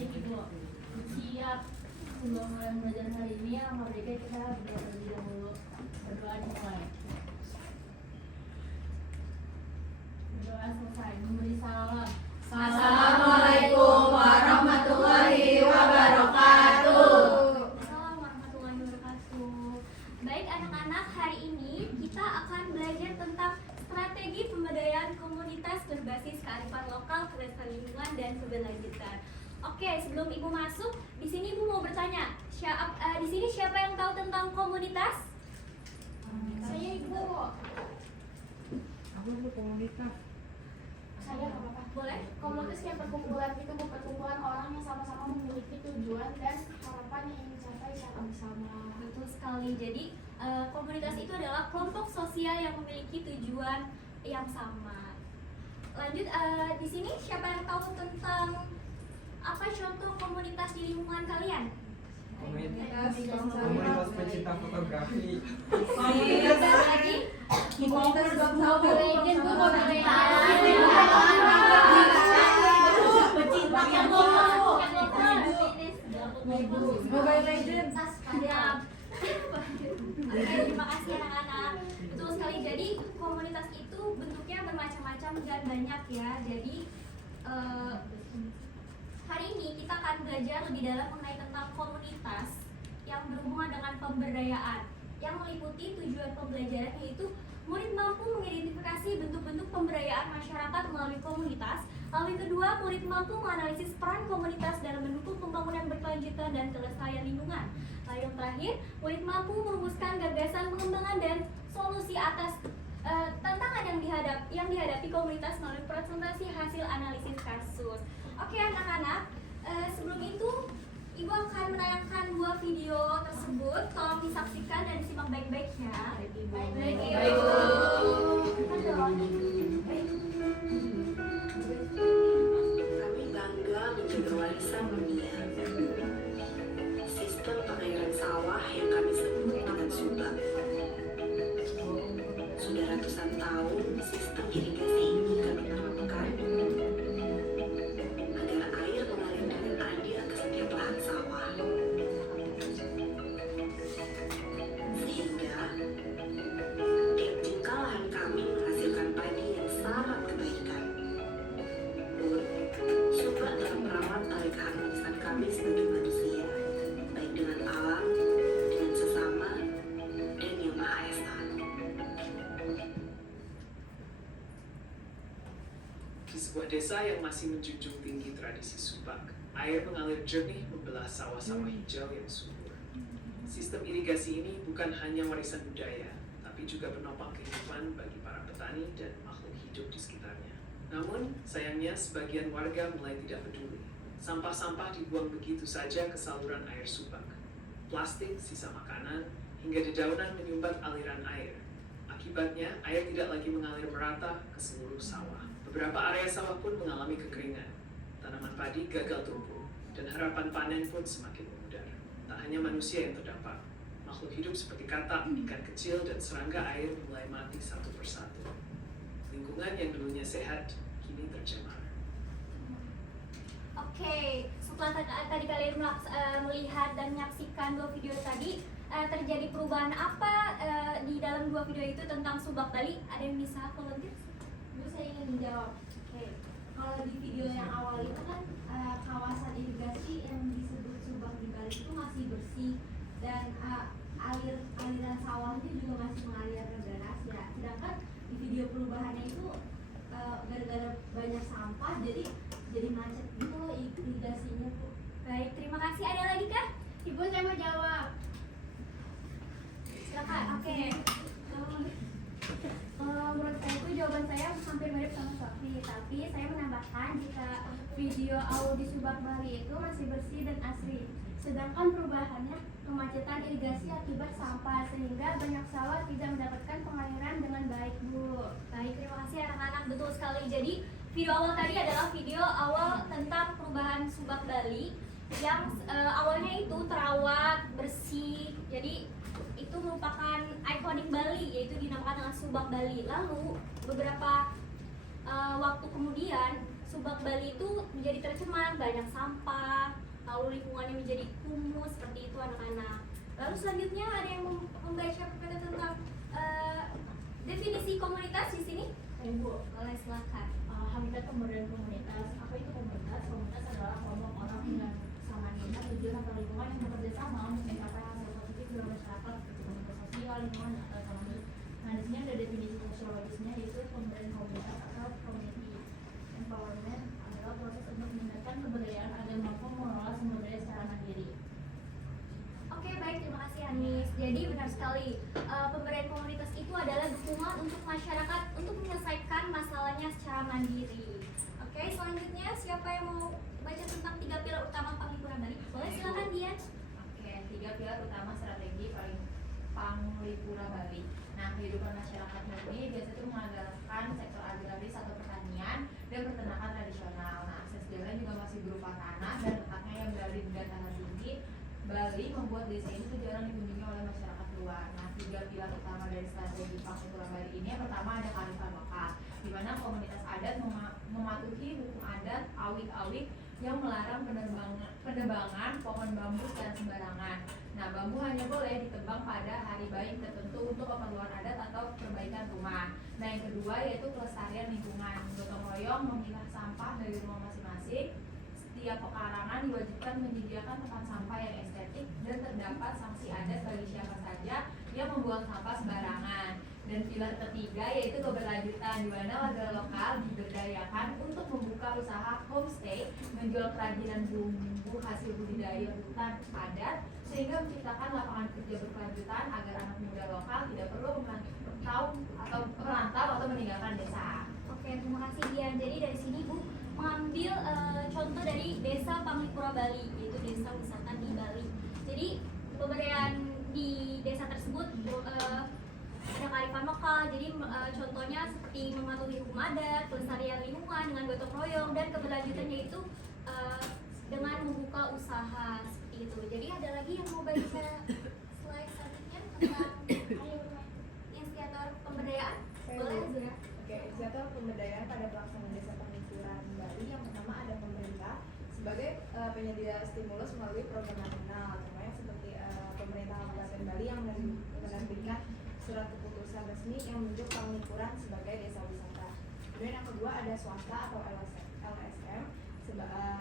Baik Ibu, siap. Sebelum mulai belajar hari ini, yang Merdeka kita berdoa terlebih dahulu. Berdoa dimulai. Berdoa selesai. Memberi salam. Assalamualaikum warahmatullahi wabarakatuh. Assalamualaikum warahmatullahi wabarakatuh. Baik anak-anak, hari ini kita akan belajar tentang strategi pemberdayaan komunitas berbasis kearifan lokal, kelestarian lingkungan, dan keberlanjutan. Oke, sebelum Ibu masuk, di sini Ibu mau bertanya, di sini siapa yang tahu tentang komunitas? Saya Ibu. Aku komunitas. Saya nggak apa-apa. Boleh? Komunitas yang perkumpulan itu perkumpulan orang yang sama-sama memiliki tujuan dan harapan yang ingin dicapai secara bersama. Betul sekali. Jadi komunitas itu adalah kelompok sosial yang memiliki tujuan yang sama. Lanjut, di sini siapa yang tahu tentang apa contoh komunitas di lingkungan kalian? Komunitas pencinta fotografi. Lagi? Komunitas bangsa Ingin Bu Mobile Legends. Siap. Oke, terima kasih anak-anak. Betul sekali. Jadi komunitas itu bentuknya bermacam-macam dan banyak ya. Jadi hari ini kita akan belajar lebih dalam mengenai tentang komunitas yang berhubungan dengan pemberdayaan yang meliputi tujuan pembelajaran, yaitu murid mampu mengidentifikasi bentuk-bentuk pemberdayaan masyarakat melalui komunitas. Lalu yang kedua, murid mampu menganalisis peran komunitas dalam mendukung pembangunan berkelanjutan dan kelestarian lingkungan. Lalu yang terakhir, murid mampu merumuskan gagasan pengembangan dan solusi atas tantangan yang dihadapi komunitas melalui presentasi hasil analisis kasus. Oke anak-anak, sebelum itu Ibu akan menayangkan 2 video tersebut. Tolong disaksikan dan disimak baik-baik ya. Baik, Ibu. Kami bangga menjaga warisan dunia. Sistem pengairan sawah yang kami sebut dengan subak. Sudah ratusan tahun sistem irigasi ini kami terapkan agar air mengalir dengan adil ke setiap lahan sawah. Sehingga tiap jengkal lahan kami menghasilkan padi yang syarat kebaikan. Subak dalam merawat tali keharmonisan kami sebagai manusia, baik dengan alam, dengan sesama, dan yang Maha Esa. Di sebuah desa yang masih menjunjung tinggi tradisi subak, air mengalir jernih membelah sawah-sawah hijau yang subur. Sistem irigasi ini bukan hanya warisan budaya, tapi juga penopang kehidupan bagi para petani dan makhluk hidup di sekitarnya. Namun, sayangnya sebagian warga mulai tidak peduli. Sampah-sampah dibuang begitu saja ke saluran air subak. Plastik, sisa makanan, hingga dedaunan menyumbat aliran air. Akibatnya, air tidak lagi mengalir merata ke seluruh sawah. Beberapa area sawah pun mengalami kekeringan. Tanaman padi gagal tumbuh, dan harapan panen pun semakin memudar. Tak hanya manusia yang terdampak, makhluk hidup seperti katak, ikan kecil, dan serangga air mulai mati satu persatu. Lingkungan yang dulunya sehat, kini tercemar. Oke, setelah tadi kalian melihat dan menyaksikan 2 video tadi, terjadi perubahan apa di dalam 2 video itu tentang Subak Bali? Ada yang bisa volunteer? Bu, saya ingin menjawab. Oke. Kalau di video yang awal itu kan kawasan irigasi yang disebut Subak di Bali itu masih bersih dan aliran sawahnya juga masih mengalir ke deras ya. Sedangkan di video perubahannya itu gara-gara banyak sampah jadi macet gitu loh irigasinya Bu. Baik, terima kasih. Ada lagi kah? Ibu, saya mau jawab. Silakan. Oke. Menurut saya itu jawaban saya hampir mirip sama Sofi, tapi saya menambahkan jika video Audi Subak Bali itu masih bersih dan asri. Sedangkan perubahannya kemacetan irigasi akibat sampah sehingga banyak sawah tidak mendapatkan pengairan dengan baik, Bu. Baik, terima kasih anak-anak. Betul sekali. Jadi video awal tadi adalah video awal tentang perubahan Subak Bali yang awalnya itu terawat, bersih. Jadi itu merupakan ikonik Bali, yaitu dinamakan dengan Subak Bali. Lalu beberapa waktu kemudian Subak Bali itu menjadi tercemar, banyak sampah, lalu lingkungannya menjadi kumuh seperti itu anak-anak. Lalu selanjutnya ada yang membaca PPT tentang definisi komunitas di sini? Ibu, Boleh silakan. habitat pemberdayaan komunitas. Apa itu komunitas? Komunitas adalah kelompok orang dengan kesamaan minat, tujuan atau lingkungan yang bekerja sama untuk mencapai hasil positif dalam masyarakat seperti komunitas sosial, lingkungan, atau ekonomi. Nah, di sini ada definisi sosiologisnya, yaitu pemberdayaan komunitas atau community empowerment adalah proses untuk meningkatkan keberdayaan agar mampu mengelola sumber daya secara mandiri. Oke, baik, terima kasih Anis. Jadi benar sekali, pemberdayaan komunitas itu adalah dukungan untuk masyarakat untuk menyelesaikan masalahnya secara mandiri. Oke, selanjutnya siapa yang mau baca tentang 3 pilar utama Panglipura Bali? Boleh silakan Dian. Oke, 3 pilar utama strategi Panglipura Bali. Nah, kehidupan masyarakatnya ini biasanya itu mengandalkan sektor agraris atau pertanian dan peternakan tradisional. Nah, akses jalan juga masih berupa tanah dan letaknya yang berada di dataran tinggi. Bali membuat desa ini tuh jarang dikunjungi oleh masyarakat luar. Nah, 3 pilar utama dari strategi Panglipura Bali ini, yang pertama ada kearifan lokal, di mana komunitas adat mematuhi hukum adat awik-awik yang melarang penebangan pohon bambu secara sembarangan. Nah, bambu hanya boleh ditebang pada hari baik tertentu untuk keperluan adat atau perbaikan rumah. Nah, yang kedua yaitu pelestarian lingkungan. Gotong royong memilah sampah dari rumah masing-masing. Setiap pekarangan diwajibkan menyediakan tempat sampah yang estetik dan terdapat sanksi adat bagi siapa saja yang membuang sampah sembarangan. Dan pilar ketiga yaitu keberlanjutan, di mana warga lokal diberdayakan untuk membuka usaha homestay, menjual kerajinan bumbu hasil budidaya hutan adat, sehingga menciptakan lapangan kerja berkelanjutan agar anak muda lokal tidak perlu merantau atau meninggalkan desa. Oke, terima kasih Dian. Jadi dari sini Bu mengambil contoh dari Desa Panglipura Bali, yaitu desa wisata di Bali. Jadi pemberdayaan di desa tersebut ada kearifan lokal. Jadi contohnya seperti mematuhi hukum adat, pelestarian lingkungan dengan gotong royong, dan keberlanjutannya itu dengan membuka usaha seperti itu. Jadi ada lagi yang mau baca slide selanjutnya tentang inisiator pemberdayaan? Boleh Zura? Oke, inisiator pemberdayaan pada pelaksanaan desa Panglipura Bali yang pertama ada pemerintah sebagai penyedia stimulus melalui program nasional, contohnya seperti pemerintah Kabupaten Bali yang menerbitkan surat keputusan resmi yang menunjuk Panglipuran sebagai desa wisata. Kemudian yang kedua ada swasta atau LSM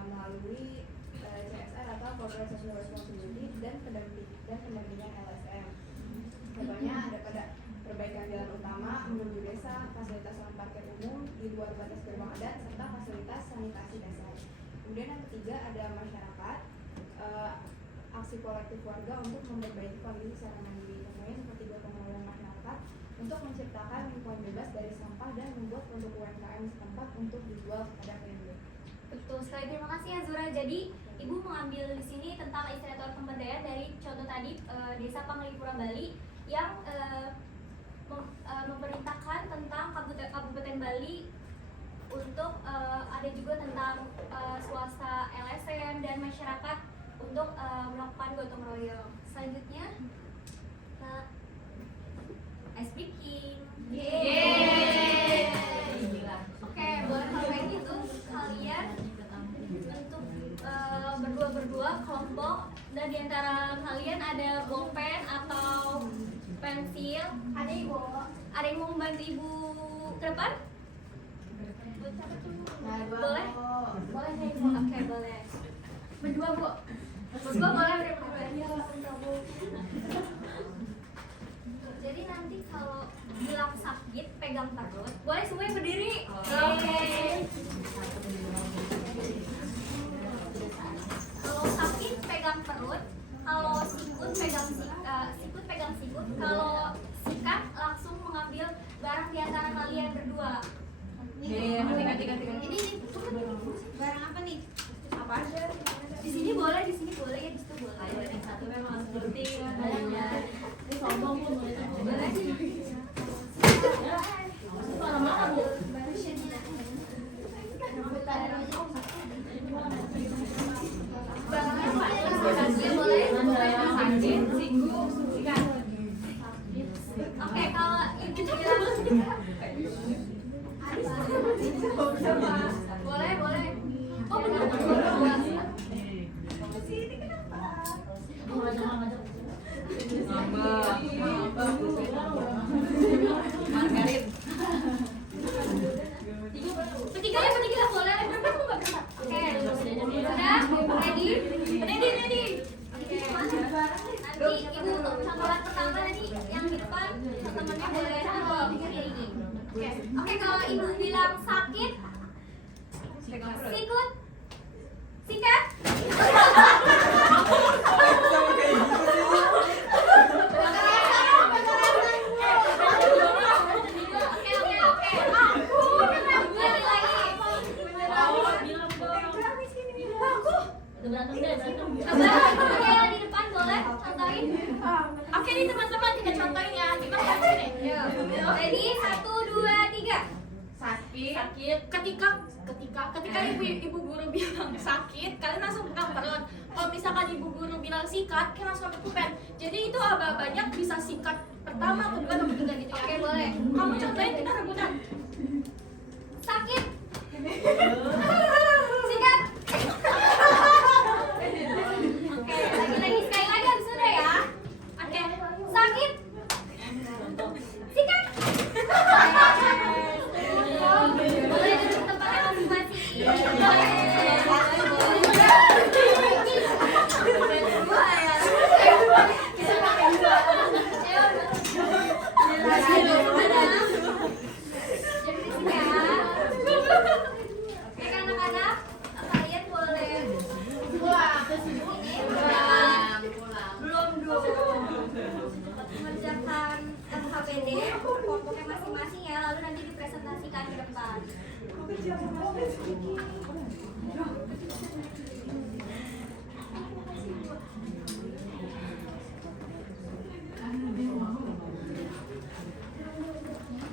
melalui CSR atau Corporate Social Responsibility dan pendampingan LSM. Contohnya ada pada perbaikan jalan utama menuju desa, fasilitas lahan parkir umum di luar batas gerbang adat, serta fasilitas sanitasi dasar. Kemudian yang ketiga ada masyarakat, aksi kolektif warga untuk memperbaiki kondisi secara mandiri. Contohnya seperti gotong royong masyarakat untuk menciptakan lingkungan bebas dari sampah dan membuat produk UMKM setempat untuk dijual kepada klien. Betul sekali, terima kasih Azura. Jadi Ibu mengambil di sini tentang inisiator pemberdayaan dari contoh tadi Desa Panglipura Bali yang memerintahkan tentang Kabupaten Bali untuk ada juga tentang swasta LSM dan masyarakat untuk melakukan gotong royong. Selanjutnya ice breaking. Yeay. Oke, boleh kalau kayak gitu kalian bentuk berdua kelompok, dan diantara kalian ada bolpen atau pensil. Ada yang mau membantu Ibu ke depan? Boleh? Boleh nih. Oke, boleh. Berdua Bu. Berdua boleh, berdua. Jadi nanti kalau bilang sakit pegang perut, boleh semuanya berdiri. Oke. Kalau sakit pegang perut, kalau sikut pegang sikut, kalau sikat langsung mengambil barang di antara kalian berdua. Ganti. Ini barang apa nih? Apa aja? Di sini boleh, ya di situ boleh. Ayo, yang satu memang seperti adanya. Ini sombong pun boleh. Boleh. Mana Bu? Oke, kalau Ibu bilang boleh. Oh benar. Oke, kalau ibu bilang sakit, sikut, sikat. Sama kayak gitu sih. Oke. Lagi. Oke, di depan boleh contohin. Oke nih teman-teman, kita contohin ya. Gimana sini? Ready? 1, 2, 3. Sakit. Ketika ibu guru bilang sakit, kalian langsung pegang perut. Kalau misalkan ibu guru bilang sikat, kalian langsung ambil pulpen. Jadi itu banyak bisa sikat pertama, kedua, atau ketiga gitu ya. Oke, boleh. Kamu contohin, kita rebutan. Sakit. Sikat. Oke, lagi sekali lagi habis udah ya. Oke, sakit. Sikat. Boleh duduk tempatnya masing-masing. Oke, anak-anak, kalian boleh pulang ke sini. Belum dong. Mengerjakan LHPD kelompoknya masing-masing ya, lalu nanti dipresentasikan ke depan.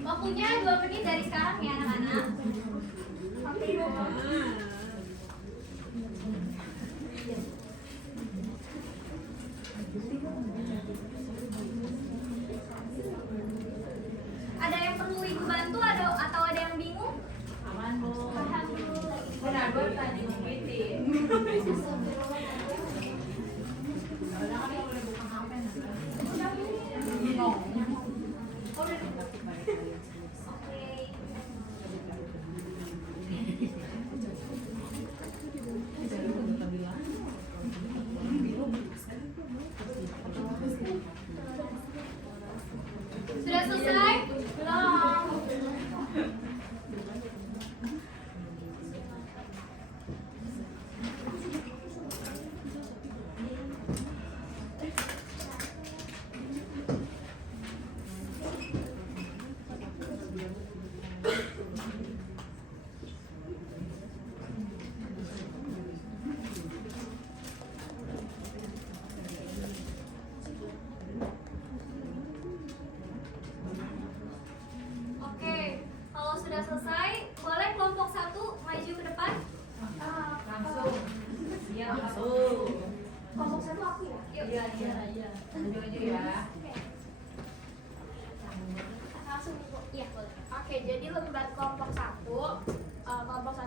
Waktunya 2 menit dari sekarang ya anak-anak. Oke. Ada yang perlu ibu bantu atau ada yang bingung? Aman, Bu. Paham dulu lagi. Benar, Bu, tadi meeting. Oke. Sudah selesai? Belum. Oke, kalau sudah selesai, boleh kelompok 1 maju ke depan. Langsung. Iya, langsung. Kelompok 1 aku ya? Yuk. Iya. Maju ya. Langsung ibu. Iya, boleh. Oke, jadi lembar kelompok 1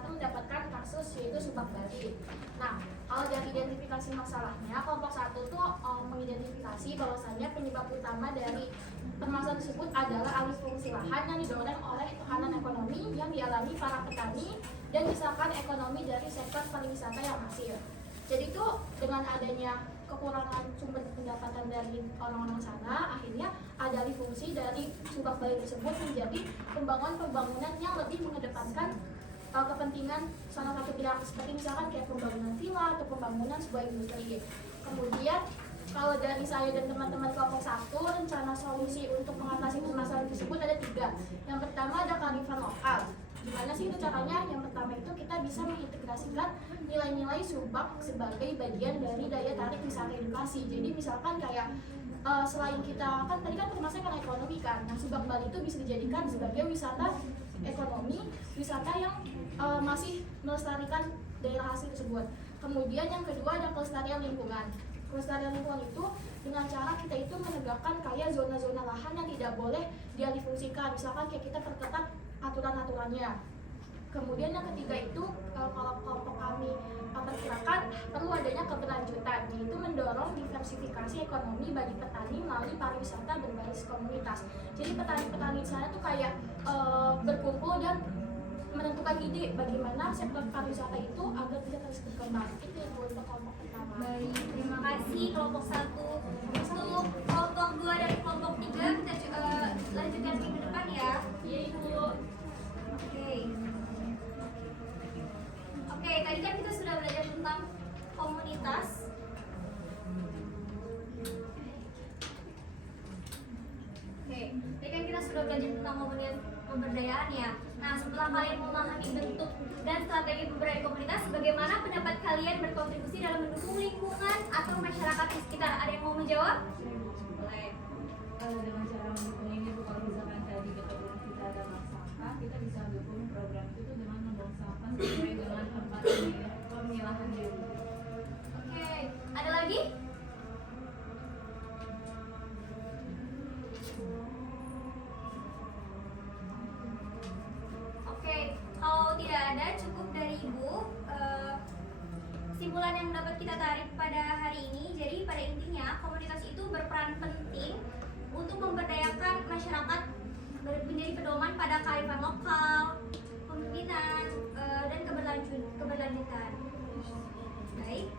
mendapatkan kasus yaitu subak Bali. Nah, kalau dari identifikasi masalahnya, kelompok 1 tuh mengidentifikasi bahwasannya penyebab utama dari permasalahan tersebut adalah alih fungsi lahan yang didorong oleh tekanan ekonomi yang dialami para petani dan misalkan ekonomi dari sektor pariwisata yang masif. Jadi itu dengan adanya kekurangan sumber pendapatan dari orang-orang sana, akhirnya ada alih fungsi dari subak Bali tersebut menjadi pembangunan yang lebih mengedepankan kepentingan salah satu pihak, seperti misalkan kayak pembangunan villa atau pembangunan sebuah industri. Kemudian kalau dari saya dan teman-teman kelompok 1, rencana solusi untuk mengatasi permasalahan tersebut ada 3. Yang pertama ada kearifan lokal. Gimana sih itu caranya? Yang pertama itu kita bisa mengintegrasikan nilai-nilai subak sebagai bagian dari daya tarik wisata edukasi. Jadi misalkan kayak selain kita, kan tadi kan permasalahan ekonomi kan, nah subak Bali itu bisa dijadikan sebagai wisata ekonomi, wisata yang masih melestarikan daerah asli tersebut. Kemudian yang kedua ada kelestarian lingkungan. Kelestarian lingkungan itu dengan cara kita itu menegakkan kayak zona-zona lahan yang tidak boleh dialihfungsikan, misalkan kayak kita perketat aturan-aturannya. Kemudian yang ketiga itu kalau kelompok kami perkirakan perlu adanya keberlanjutan, yaitu mendorong diversifikasi ekonomi bagi petani melalui pariwisata berbasis komunitas. Jadi petani-petani di sana tuh kayak berkumpul dan menentukan ide bagaimana sektor pariwisata itu agar bisa terus berkembang. Itu yang untuk kelompok pertama. Baik, terima kasih kelompok 1. Untuk kelompok 2 dan kelompok 3 kita lanjutkan ke depan ya. Iya, Ibu. pendapat kalian berkontribusi dalam mendukung lingkungan atau masyarakat di sekitar? Ada yang mau menjawab? Boleh. Dengan cara mendukung ini tuh kalau misalkan tadi ketemu kita ada bank sampah, kita bisa dukung program itu dengan membuang sampah sesuai dengan tempat pemilahan dulu. Oke, ada lagi? Oke, kalau tidak ada, cukup dari Ibu. Kesimpulan yang dapat kita tarik pada hari ini, jadi pada intinya komunitas itu berperan penting untuk memberdayakan masyarakat menjadi pedoman pada kearifan lokal, kepemimpinan, dan keberlanjutan. Baik.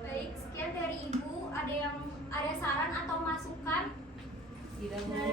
Baik, sekian dari Ibu. Ada saran atau masukan? Tidak boleh